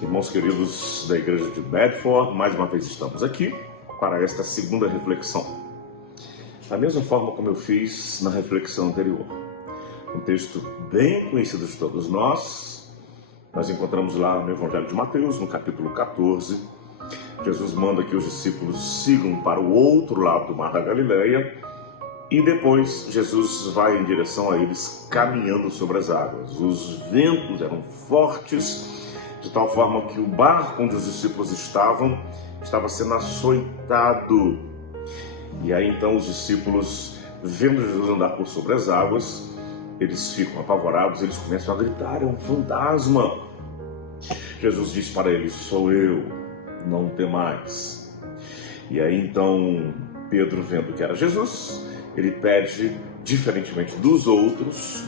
Irmãos queridos da Igreja de Bedford, mais uma vez estamos aqui para esta segunda reflexão. Da mesma forma como eu fiz na reflexão anterior. Um texto bem conhecido de todos nós encontramos lá no Evangelho de Mateus, no capítulo 14. Jesus manda que os discípulos sigam para o outro lado do Mar da Galileia e depois Jesus vai em direção a eles caminhando sobre as águas. Os ventos eram fortes, de tal forma que o barco onde os discípulos estava sendo açoitado. E aí então os discípulos, vendo Jesus andar por sobre as águas, eles ficam apavorados, eles começam a gritar: é um fantasma! Jesus diz para eles: sou eu, não temais. E aí então Pedro, vendo que era Jesus, ele pede, diferentemente dos outros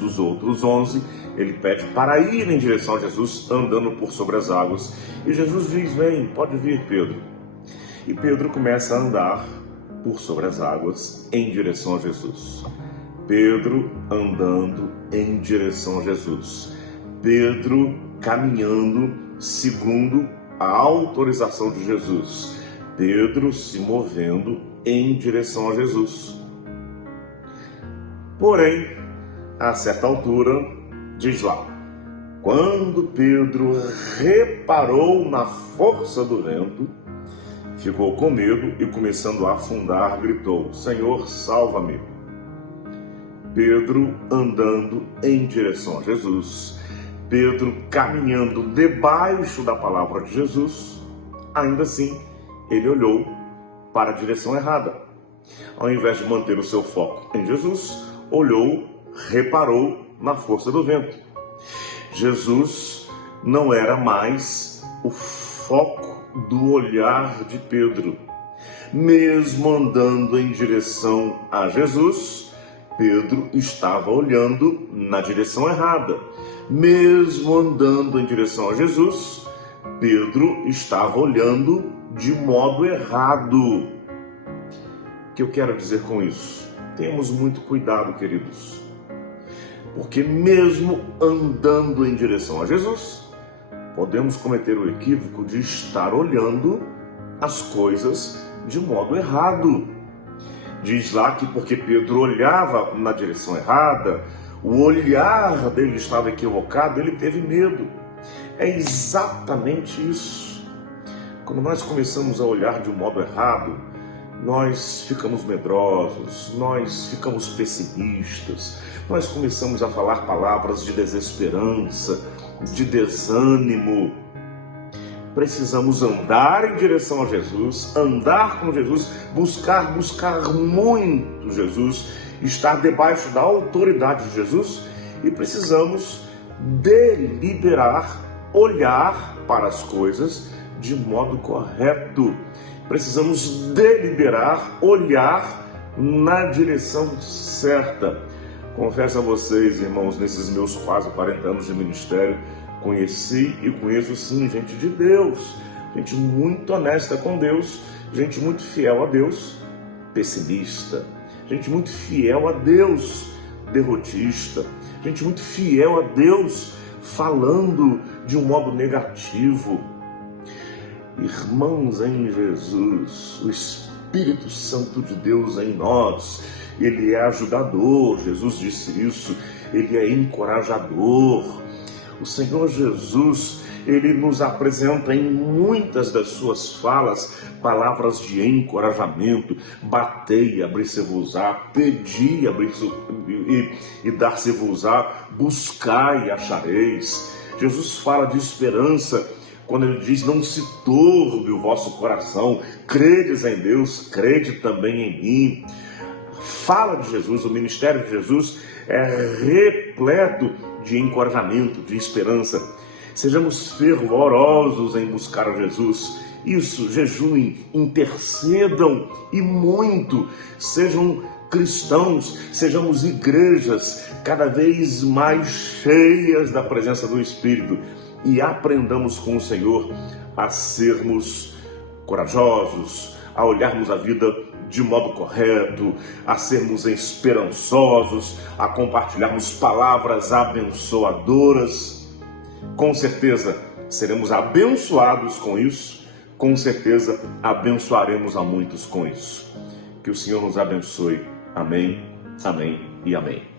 11, ele pede para ir em direção a Jesus andando por sobre as águas. E Jesus diz: vem, pode vir, Pedro. E Pedro começa a andar por sobre as águas em direção a Jesus. Pedro andando em direção a Jesus. Pedro caminhando segundo a autorização de Jesus. Pedro se movendo em direção a Jesus. Porém, a certa altura, diz lá, quando Pedro reparou na força do vento, ficou com medo e, começando a afundar, gritou: Senhor, salva-me. Pedro andando em direção a Jesus, Pedro caminhando debaixo da palavra de Jesus, ainda assim, ele olhou para a direção errada. Ao invés de manter o seu foco em Jesus, olhou, reparou na força do vento. Jesus não era mais o foco do olhar de Pedro. Mesmo andando em direção a Jesus, Pedro estava olhando na direção errada. Mesmo andando em direção a Jesus, Pedro estava olhando de modo errado. O que eu quero dizer com isso? Temos muito cuidado, queridos, porque mesmo andando em direção a Jesus, podemos cometer o equívoco de estar olhando as coisas de modo errado. Diz lá que porque Pedro olhava na direção errada, o olhar dele estava equivocado, ele teve medo. É exatamente isso. Quando nós começamos a olhar de um modo errado, nós ficamos medrosos, nós ficamos pessimistas, nós começamos a falar palavras de desesperança, de desânimo. Precisamos andar em direção a Jesus, andar com Jesus, buscar muito Jesus, estar debaixo da autoridade de Jesus, e precisamos deliberar, olhar para as coisas de modo correto. Precisamos deliberar, olhar na direção certa. Confesso a vocês, irmãos, nesses meus quase 40 anos de ministério, conheci e conheço sim gente de Deus, gente muito honesta com Deus, gente muito fiel a Deus, pessimista, gente muito fiel a Deus, derrotista, gente muito fiel a Deus, falando de um modo negativo. Irmãos em Jesus, o Espírito Santo de Deus em nós, Ele é ajudador, Jesus disse isso, Ele é encorajador. O Senhor Jesus, Ele nos apresenta em muitas das suas falas palavras de encorajamento: batei, abrir-se-vos-á, pedi, e dar-se-vos-á, buscai e achareis. Jesus fala de esperança quando ele diz: não se turbe o vosso coração, credes em Deus, crede também em mim. Fala de Jesus, o ministério de Jesus é repleto de encorajamento, de esperança. Sejamos fervorosos em buscar a Jesus. Isso, jejuem, intercedam e muito. Sejam cristãos, sejamos igrejas cada vez mais cheias da presença do Espírito. E aprendamos com o Senhor a sermos corajosos, a olharmos a vida de modo correto, a sermos esperançosos, a compartilharmos palavras abençoadoras. Com certeza, seremos abençoados com isso, com certeza abençoaremos a muitos com isso. Que o Senhor nos abençoe. Amém, amém e amém.